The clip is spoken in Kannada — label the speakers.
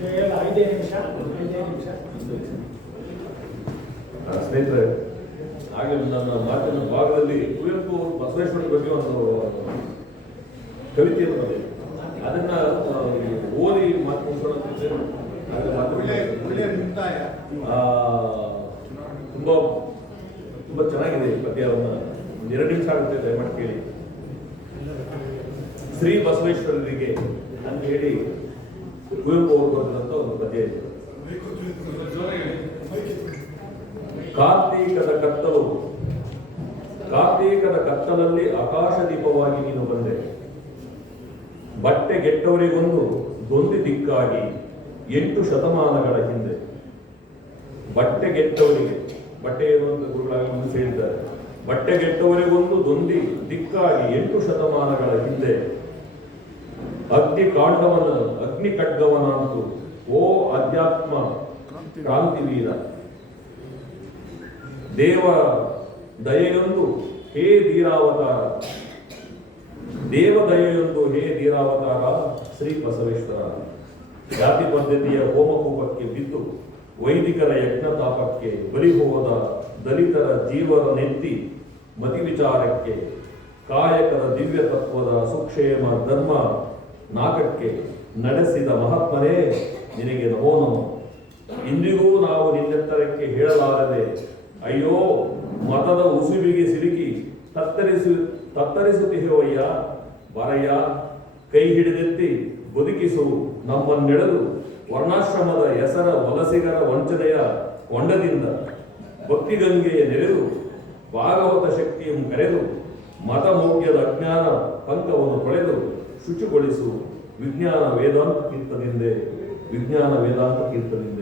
Speaker 1: ಐದೇ ನಿಮಿಷ ಐದೇ ನಿಮಿಷ ಸ್ನೇಹಿತರೆ ಹಾಗೆ ನನ್ನ ಮಾತಿನ ಭಾಗದಲ್ಲಿ ಕುವೆಂಪು ಅವರು ಬಸವೇಶ್ವರ ಬಗ್ಗೆ ಒಂದು ಕವಿತೆಯನ್ನು ಬರೆದಿದ್ದಾರೆ ಅದನ್ನ ಓದಿ ಮಾತು ಮುಗಿಸೋಣ ತುಂಬಾ ತುಂಬಾ ಚೆನ್ನಾಗಿದೆ ಈ ಪದ್ಯವನ್ನ ಒಂದು ಎರಡು ನಿಮಿಷ ಆಗುತ್ತೆ ದಯಮಾಡಿ ಕೇಳಿ. ಶ್ರೀ ಬಸವೇಶ್ವರರಿಗೆ ಅಂತ ಹೇಳಿ ಕುವೆಂಪು ಅವರು ಕಾರ್ತೀಕದ ಕತ್ತಲು. ಕಾರ್ತೀಕದ ಕತ್ತಲಲ್ಲಿ ಆಕಾಶ ದೀಪವಾಗಿ ನೀನು ಬಂದೆ. ಬಟ್ಟೆ ಗೆಟ್ಟವರಿಗೊಂದು ದೊಂದಿ ದಿಕ್ಕಾಗಿ ಎಂಟು ಶತಮಾನಗಳ ಹಿಂದೆ. ಬಟ್ಟೆ ಗೆಟ್ಟವರಿಗೆ, ಬಟ್ಟೆ ಏನು ಅಂತ ಗುರುಗಳಾಗಿ ಹೇಳಿದ್ದಾರೆ. ಬಟ್ಟೆ ಗೆಟ್ಟವರಿಗೊಂದು ದೊಂದಿ ದಿಕ್ಕಾಗಿ ಎಂಟು ಶತಮಾನಗಳ ಹಿಂದೆ. ಅಗ್ನಿ ಕಾಂಡವನ, ಅಗ್ನಿ ಖಡ್ಗವನಂತು ಓ ಅಧ್ಯಾತ್ಮ ಕ್ರಾಂತಿವೀರ. ದೇವ ದಯೆಯೊಂದು ಹೇ ಧೀರಾವತಾರ. ದೇವ ದಯೆಯೊಂದು ಹೇ ಧೀರಾವತಾರ ಶ್ರೀ ಬಸವೇಶ್ವರ. ಜಾತಿ ಪದ್ಧತಿಯ ಹೋಮಕೂಪಕ್ಕೆ ಬಿದ್ದು ವೈದಿಕರ ಯಜ್ಞತಾಪಕ್ಕೆ ಬಲಿ ಹೋದ ದಲಿತರ ಜೀವನ ನೆತ್ತಿ ಮತಿ ವಿಚಾರಕ್ಕೆ ಕಾಯಕದ ದಿವ್ಯ ತತ್ವದ ಸುಕ್ಷೇಮ ಧರ್ಮ ನಾಗಕ್ಕೆ ನಡೆಸಿದ ಮಹಾತ್ಮರೇ ಹೇಳಲಾರದೆ ಅಯ್ಯೋ ಮತದ ಉಸುಬಿಗೆ ಸಿಲುಕಿ, ತತ್ತರಿಸು, ತತ್ತರಿಸುತ್ತಿರುವಯ್ಯ, ಬರಯ್ಯ, ಕೈ ಹಿಡಿದೆತ್ತಿ ಬದುಕಿಸು ನಮ್ಮನ್ನೆಳೆದು ವರ್ಣಾಶ್ರಮದ ಹೆಸರ ವಲಸಿಗರ ವಂಚನೆಯ ಹೊಂಡದಿಂದ ಭಕ್ತಿಗಂಗೆಯ ನೆರೆದು ಭಾಗವತ ಶಕ್ತಿಯನ್ನು ಕರೆದು ಮತಮೌಢ್ಯದ ಅಜ್ಞಾನ ಪಂಕವನ್ನು ಪಡೆದು ಶುಚಿಗೊಳಿಸು. ವಿಜ್ಞಾನ ವೇದಾಂತ ಕೀರ್ತನಿಂದೆ ವಿಜ್ಞಾನ ವೇದಾಂತ ಕೀರ್ತನಿಂದೆ